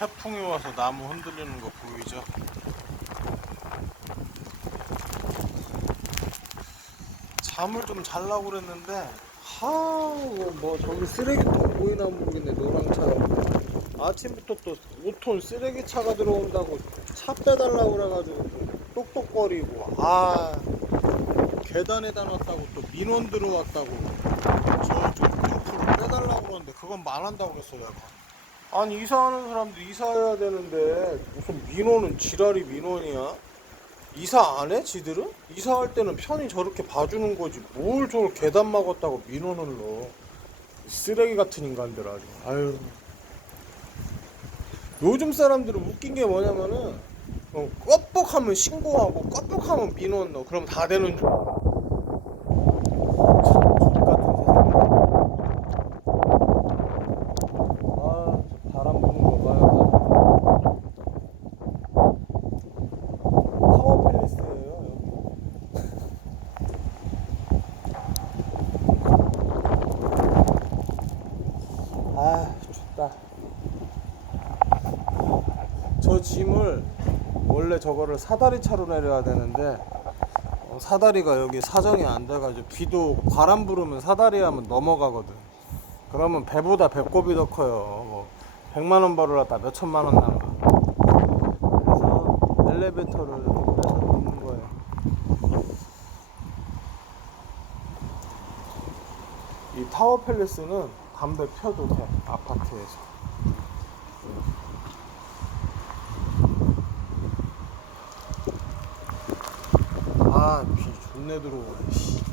태풍이 와서 나무 흔들리는 거 보이죠? 잠을 좀 잘라고 그랬는데 하, 뭐, 뭐 저기 쓰레기통 보이나 모르겠네 노랑차 아침부터 또 5톤 쓰레기 차가 들어온다고 차 빼달라고 그래가지고 또 똑똑거리고 아 계단에다 놨다고 또 민원 들어왔다고 저쪽 옆으로 빼달라고 그러는데 그건 말한다고 그랬어 내가 아니 이사하는 사람도 이사해야 되는데 무슨 민원은 지랄이 민원이야? 이사 안 해? 지들은? 이사할 때는 편히 저렇게 봐주는 거지. 뭘 저걸 계단 막았다고 민원을 넣어. 쓰레기 같은 인간들 아주. 아유. 요즘 사람들은 웃긴 게 뭐냐면은 어, 껐뻑하면 신고하고 껐뻑하면 민원 넣어. 그럼 다 되는 줄 알아 참 족같은 세상 아, 저 바람 부는 거 봐요. 타워 팰리스예요, 여기. 아, 춥다. 저 짐을 원래 저거를 사다리 차로 내려야 되는데 어, 사다리가 여기 사정이 안 돼가지고 비도 바람 부르면 사다리 하면 넘어가거든. 그러면 배보다 배꼽이 더 커요. 뭐 100만 원 벌으려다 몇 천만 원 남아. 그래서 엘리베이터를 놓는 거예요. 이 타워 팰리스는 담배 펴도 돼 아파트에서. 아, 비 존내 들어오네. 씨.